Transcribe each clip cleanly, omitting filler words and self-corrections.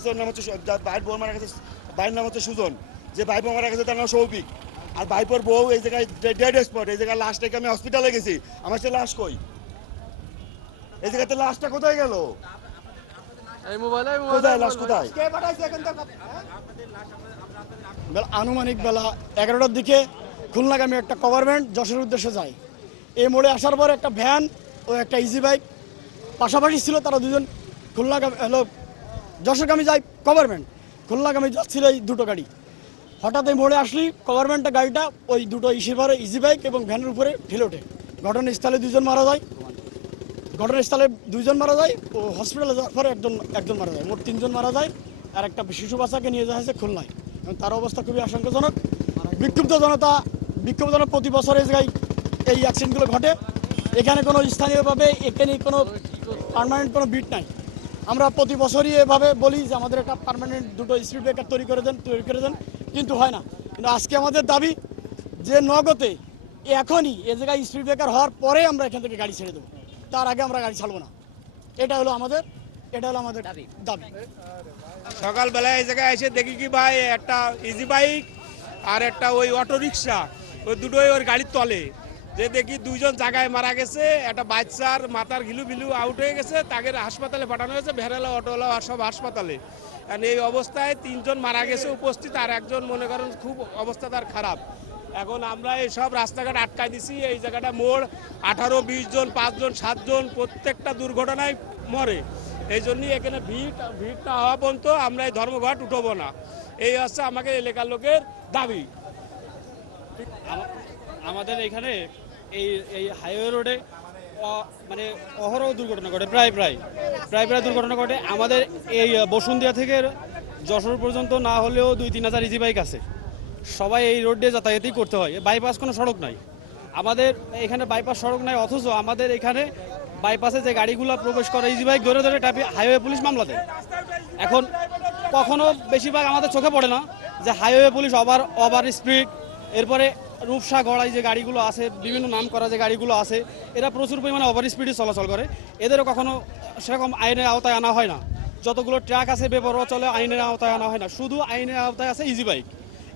গেছে ওর নাম হচ্ছে ভাইয়ের বউ মারা গেছে, ভাইয়ের নাম হচ্ছে সুজন, যে ভাই বউ মারা গেছে তার নাম সৌভিক। আর ভাইপোর বউ এই জায়গায় ডেড স্পট, এই জায়গায় লাশ রেখে আমি হসপিটালে গেছি, আমার সে লাশ কই? এই জায়গাতে লাশটা কোথায় গেল? কোথায় লাশ কোথায়? আনুমানিক বেলা 11টার দিকে খুলনাগামী একটা কভারভ্যান যশোরের উদ্দেশ্যে যায়। এই মোড়ে আসার পর একটা ভ্যান ও একটা ইজি বাইক পাশাপাশি ছিল, তারা দুজন খুলনাগামী যশোরগামী যায় কভারভ্যান, খুলনাগামী যাচ্ছিল এই দুটো গাড়ি। হঠাৎ এই মোড়ে আসলি কভারভ্যানটা গাড়িটা ওই দুটো ইজি বাইক এবং ভ্যানের উপরে ঠেলে ওঠে। ঘটনাস্থলে দুজন মারা যায়, ও হসপিটালে যাওয়ার পরে একজন মারা যায়, মোট 3 জন মারা যায়। আর একটা শিশু বাচ্চাকে নিয়ে যাওয়া হয়েছে খুলনায়, এবং তার অবস্থা খুবই আশঙ্কাজনক। বিক্ষুব্ধজনক প্রতি বছর এই জায়গায় এই অ্যাক্সিডেন্টগুলো ঘটে। এখানে কোনো স্থানীয়ভাবে এখানে কোনো পার্মানেন্ট কোনো বিট নাই। আমরা প্রতি বছরই এভাবে বলি যে আমাদের একটা পার্মানেন্ট দুটো স্পিড ব্রেকার তৈরি করে দেন, কিন্তু হয় না। কিন্তু আজকে আমাদের দাবি যে নগদে এখনই এ জায়গায় স্পিড ব্রেকার হওয়ার পরে আমরা এখান থেকে গাড়ি ছেড়ে দেবো, তার আগে আমরা গাড়ি ছাড়বো না। এটা হলো আমাদের দাবি। সকালবেলায় এই জায়গায় এসে দেখি কি ভাই একটা ইজি বাইক আর একটা ওই অটো রিক্সা, ওই দুটোই ওর গাড়ির তলে, যে দেখি 2 জন জায়গায় মারা গেছে। একটা বাচ্চার মাথার ঘিলু আউট হয়ে গেছে, তাকে হাসপাতালে পাঠানো হয়েছে, ভেড়ালা অটোওয়ালা সব হাসপাতালে। কারণ এই অবস্থায় 3 জন মারা গেছে উপস্থিত, আর একজন মনে করেন খুব অবস্থা তার খারাপ। এখন আমরা এই সব রাস্তাঘাট আটকায় দিছি। এই জায়গাটা মোড় 18-20 জন, 5 জন, 7 জন প্রত্যেকটা দুর্ঘটনায় মরে। এই জন্যই এখানে ভিড় না হওয়া পর্যন্ত আমরা এই ধর্মঘট উঠবো না। এই হচ্ছে আমাকে এলাকার লোকের দাবি। আমাদের এখানে এই হাইওয়ে রোডে মানে অহরহ দুর্ঘটনা ঘটে, প্রায় দুর্ঘটনা ঘটে। আমাদের এই বসুন্ধিয়া থেকে যশোর পর্যন্ত না হলেও 2-3 হাজার ইজি বাইক আছে, সবাই এই রোড দিয়ে যাতায়াতই করতে হয়। বাইপাস কোনো সড়ক নাই আমাদের এখানে, বাইপাস সড়ক নাই, অথচ আমাদের এখানে বাইপাসে যে গাড়িগুলো প্রবেশ করে ইজি বাইক ধরে হাইওয়ে পুলিশ মামলা দেয়। এখন কখনো বেশিরভাগ আমাদের চোখে পড়ে না যে হাইওয়ে পুলিশ ওভার স্পিড, এরপরে রূপসা গড়াই যে গাড়িগুলো আছে, বিভিন্ন নাম করা যে গাড়িগুলো আছে, এরা প্রচুর পরিমাণে ওভার স্পিডে চলাচল করে। এদেরও কখনো সেরকম আইনের আওতায় আনা হয় না। যতগুলো ট্রাক আছে বেপরোয়া চলে, আইনের আওতায় আনা হয় না। শুধু আইনের আওতায় আছে ইজি বাইক।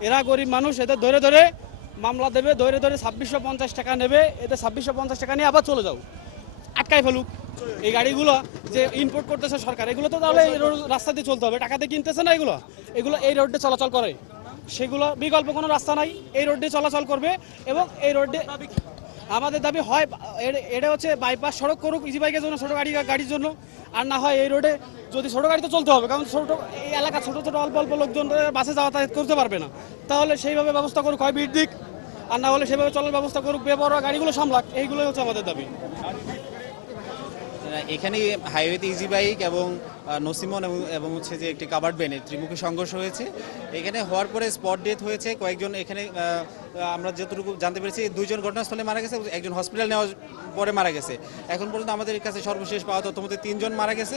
এরা গরিব মানুষ, এদের ধরে মামলা দেবে, ধরে 2650 টাকা নেবে, এদের 2650 টাকা নিয়ে আবার চলে যাও, আটকায় ফেলুক। এই গাড়িগুলো যে ইম্পোর্ট করতেছে সরকার, এগুলো তো তাহলে এই রাস্তা দিয়ে চলতে হবে, টাকাতে কিনতেছে না, এগুলো এই রোডে চলাচল করে, সেগুলো বিকল্প কোনো রাস্তা নাই, এই রোড দিয়ে চলাচল করবে। এবং এই রোডে আমাদের দাবি হয় এটা হচ্ছে বাইপাস সড়ক করুক ইজি বাইকের জন্য, ছোটো গাড়ির জন্য। আর না হয় এই রোডে যদি ছোটো গাড়ি তো চলতে হবে, কারণ এই এলাকা ছোটো অল্প লোকজন বাসে যাতায়াত করতে পারবে না, তাহলে সেইভাবে ব্যবস্থা করুক, হয় বিট দিক, আর না হলে সেভাবে চলার ব্যবস্থা করুক, বেপরোয়া গাড়িগুলো সামলাক। এইগুলোই হচ্ছে আমাদের দাবি। এখানে হাইওয়েতে ইজি বাইক এবং নসিমন এবং হচ্ছে যে একটি কাভার্ড ভ্যানের ত্রিমুখী সংঘর্ষ হয়েছে। এখানে হওয়ার পরে স্পট ডেথ হয়েছে কয়েকজন। এখানে আমরা যতটুকু জানতে পেরেছি 2 জন ঘটনাস্থলে মারা গেছে, একজন হসপিটাল নেওয়ার পরে মারা গেছে। এখন পর্যন্ত আমাদের কাছে সর্বশেষ পাওয়া তথ্য মতে 3 জন মারা গেছে।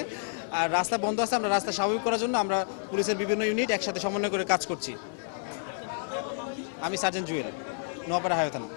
আর রাস্তা বন্ধ আছে, আমরা রাস্তা স্বাভাবিক করার জন্য আমরা পুলিশের বিভিন্ন ইউনিট একসাথে সমন্বয় করে কাজ করছি। আমি সার্জেন্ট জুয়েল, নোয়াপাড়া হাইওয়ে থানা।